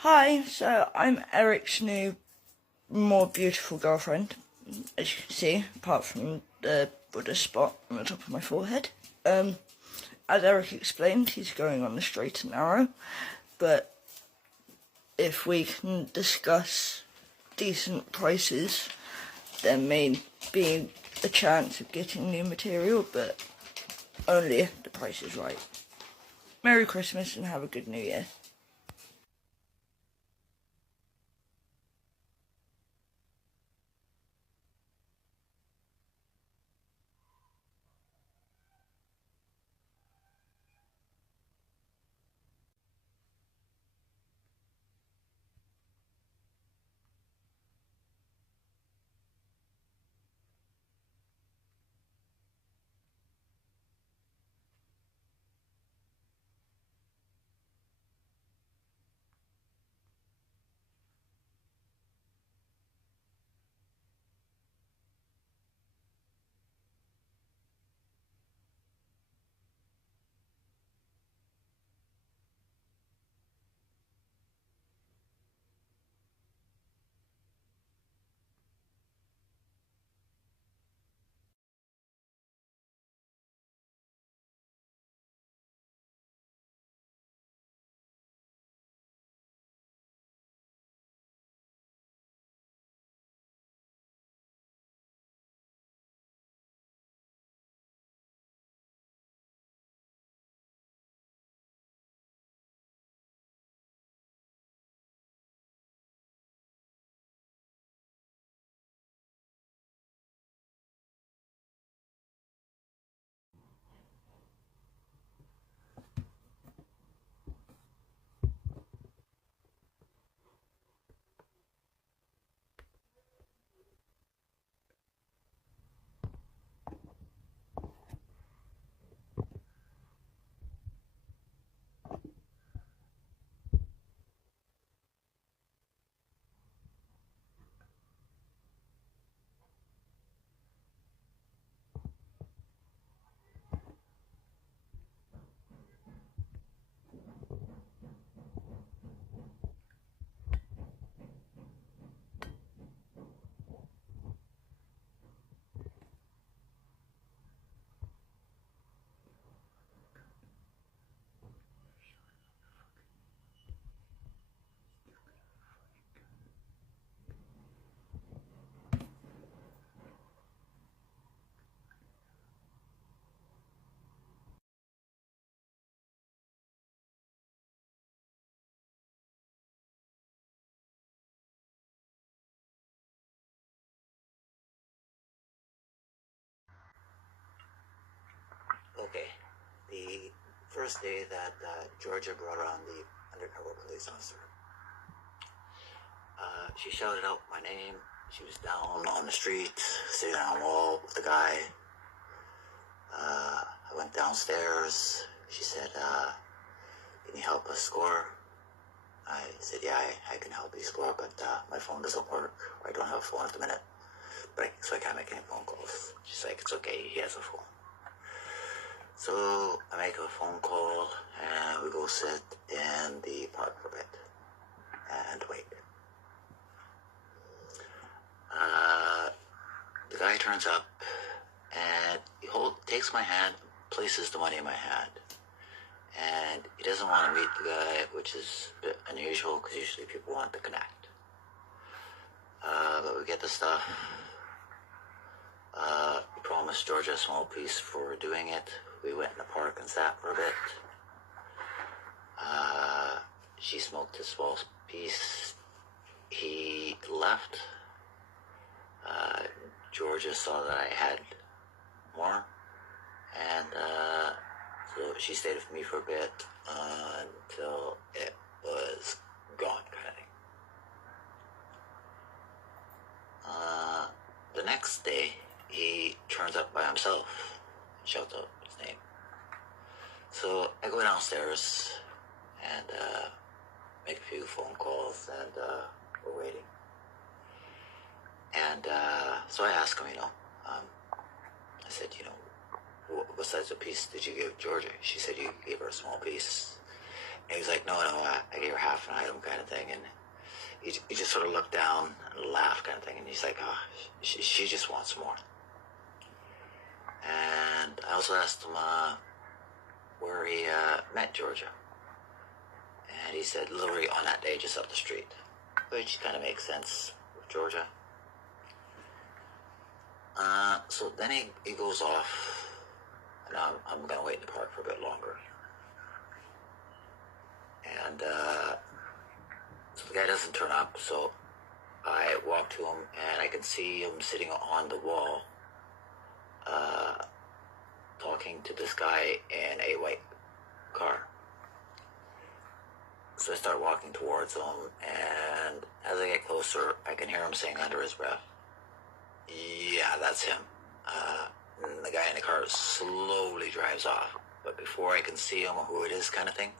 Hi, so I'm Eric's new, more beautiful girlfriend, as you can see, apart from the Buddha spot on the top of my forehead. As Eric explained, he's going on the straight and narrow, but if we can discuss decent prices, there may be a chance of getting new material, but only if the price is right. Merry Christmas and have a good New Year. Okay, the first day that Georgia brought on the undercover police officer, she shouted out my name. She was down on the street, sitting on a wall with the guy. I went downstairs. She said, can you help us score? I said, yeah, I can help you score, but my phone doesn't work. I don't have a phone at the minute. So I can't make any phone calls. She's like, it's okay, he has a phone. So I make a phone call and we go sit in the park for a bit and wait. The guy turns up and he takes my hand, places the money in my hand, and he doesn't want to meet the guy, which is a bit unusual because usually people want to connect. But we get the stuff. He promised Georgia a small piece for doing it. We went in the park and sat for a bit. She smoked his small piece. He left. Georgia saw that I had more, and so she stayed with me for a bit until it was gone, kind of thing. The next day, he turns up by himself and shouts out his name. So I go downstairs and make a few phone calls, and we're waiting. And so I asked him, I said, what size of piece did you give Georgia? She said, you gave her a small piece. And he's like, no, I get her half an item kind of thing. And he just sort of looked down and laughed kind of thing. And he's like, oh, she just wants more. And I also asked him where he met Georgia. And he said literally on that day just up the street, which kind of makes sense with Georgia. So then he goes off, and I'm going to wait in the park for a bit longer. And so the guy doesn't turn up, so I walk to him, and I can see him sitting on the wall, talking to this guy in a white car. So I start walking towards him, and as I get closer, I can hear him saying under his breath, yeah, that's him. And the guy in the car slowly drives off, but before I can see him or who it is kind of thing.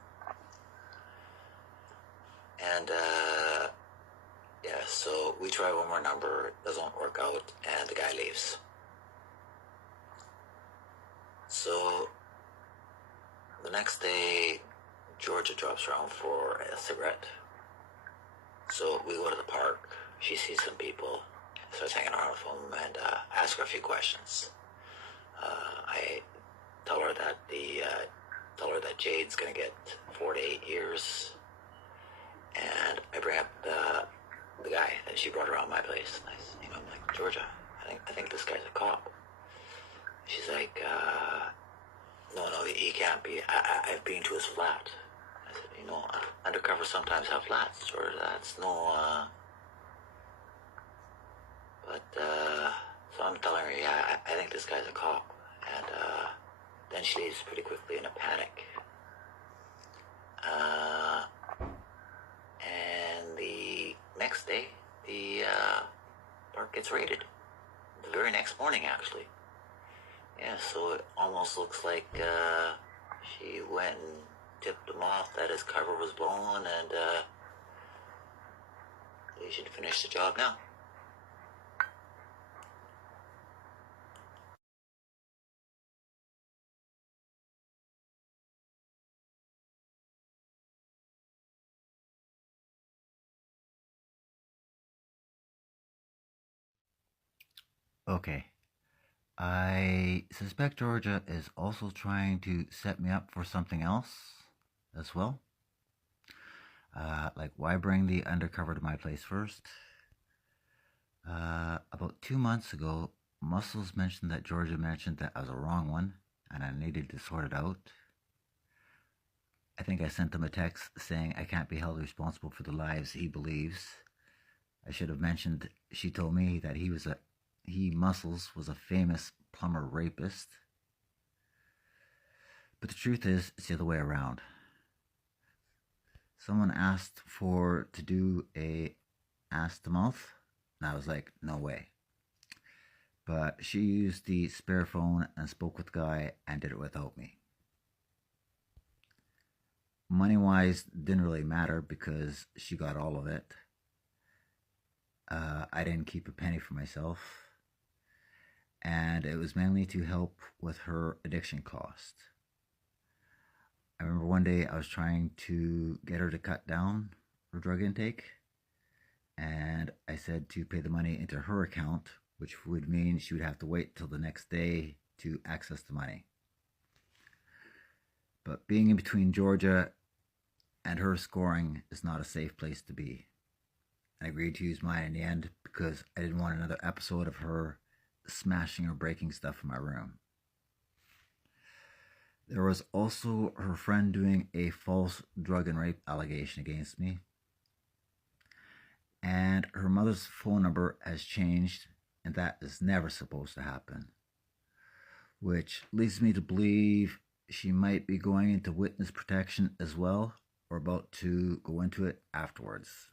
And yeah, so we try one more number, doesn't work out, and the guy leaves. So the next day, Georgia drops around for a cigarette. So we go to the park, she sees some people, starts hanging around with them, and ask her a few questions. I tell her that Jade's gonna get 4 to 8 years, and I bring up the guy that she brought around my place. I'm like, Georgia, I think this guy's a cop. She's like, no, he can't be. I've been to his flat. I said, undercover sometimes have flats, Georgia. That's no. But so I'm telling her, yeah, I think this guy's a cop, and then she leaves pretty quickly in a panic. And the next day, the park gets raided. The very next morning, actually. Yeah, so it almost looks like she went and tipped him off that his cover was blown, and they should finish the job now. Okay. I suspect Georgia is also trying to set me up for something else as well. Like, why bring the undercover to my place first? About 2 months ago, Muscles mentioned that Georgia mentioned that I was a wrong one and I needed to sort it out. I think I sent him a text saying I can't be held responsible for the lives he believes. I should have mentioned she told me that Muscles, was a famous plumber rapist. But the truth is, it's the other way around. Someone asked to do a ass to mouth, and I was like, no way. But she used the spare phone and spoke with the guy and did it without me. Money-wise, didn't really matter because she got all of it. I didn't keep a penny for myself. And it was mainly to help with her addiction cost. I remember one day I was trying to get her to cut down her drug intake, and I said to pay the money into her account, which would mean she would have to wait till the next day to access the money. But being in between Georgia and her scoring is not a safe place to be. I agreed to use mine in the end because I didn't want another episode of her smashing or breaking stuff in my room. There was also her friend doing a false drug and rape allegation against me. And her mother's phone number has changed, and that is never supposed to happen. Which leads me to believe she might be going into witness protection as well, or about to go into it afterwards.